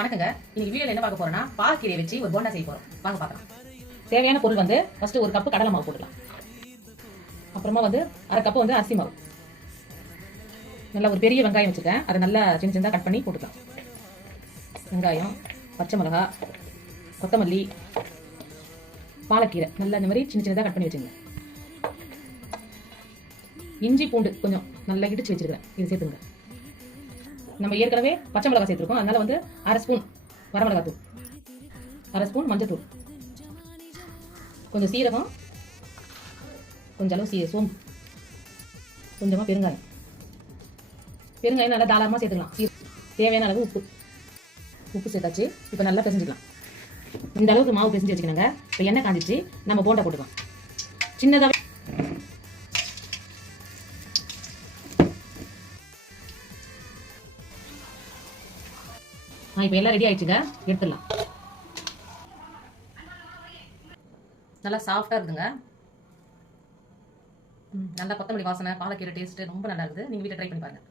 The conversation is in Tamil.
வணக்கங்க. இன்னைக்கு வீடியோல என்ன பார்க்க போறோம்னா பாலக்கீரையை வச்சு ஒரு போண்டா செய்ய போறோம். வாங்க பார்க்கலாம். தேவையான பொருள் வந்து ஃபர்ஸ்ட் ஒரு கப் கடலை மாவு போட்டுக்கலாம். அப்புறமா வந்து அரை கப் வந்து அரிசி மாவு. நல்லா ஒரு பெரிய வெங்காயம் வச்சிருக்கேன். அதை நல்லா சின்ன சின்னதாக கட் பண்ணி போட்டுக்கலாம். வெங்காயம், பச்சை மிளகா, கொத்தமல்லி, பாலக்கீரை நல்லா இந்த மாதிரி சின்ன சின்னதாக கட் பண்ணி வச்சுருங்க. இஞ்சி பூண்டு கொஞ்சம் நல்லா இடிச்சு வச்சிருக்கேன். இது சேர்த்துங்க. நம்ம ஏற்கனவே பச்சை மிளகாய் சேர்த்துருக்கோம். அதனால வந்து அரை ஸ்பூன் வரமிளகாய் தூள், அரை ஸ்பூன் மஞ்சள் தூள், கொஞ்சம் சீரகம், கொஞ்சம் அளவு சோம்பு, கொஞ்சமாக பெருங்காயம். பெருங்காயம் நல்லா தாராளமாக சேர்த்துக்கலாம். தேவையான அளவு உப்பு சேர்த்தாச்சு. இப்போ நல்லா பிசைஞ்சிக்கலாம். இந்த அளவுக்கு மாவு பிசைஞ்சு வச்சுக்கணுங்க. இப்போ எண்ணெய் காஞ்சிச்சு, நம்ம போண்டா போட்டுக்கலாம். சின்னதாக இப்போ எல்லாம் ரெடி ஆயிடுச்சுங்க. எடுத்துடலாம். நல்லா சாஃப்டாக இருக்குதுங்க. நல்லா கொத்தமல்லி வாசனை, பாலக்கீரை டேஸ்ட்டு ரொம்ப நல்லா இருக்குது. நீங்கள் வீட்டில் ட்ரை பண்ணி பாருங்கள்.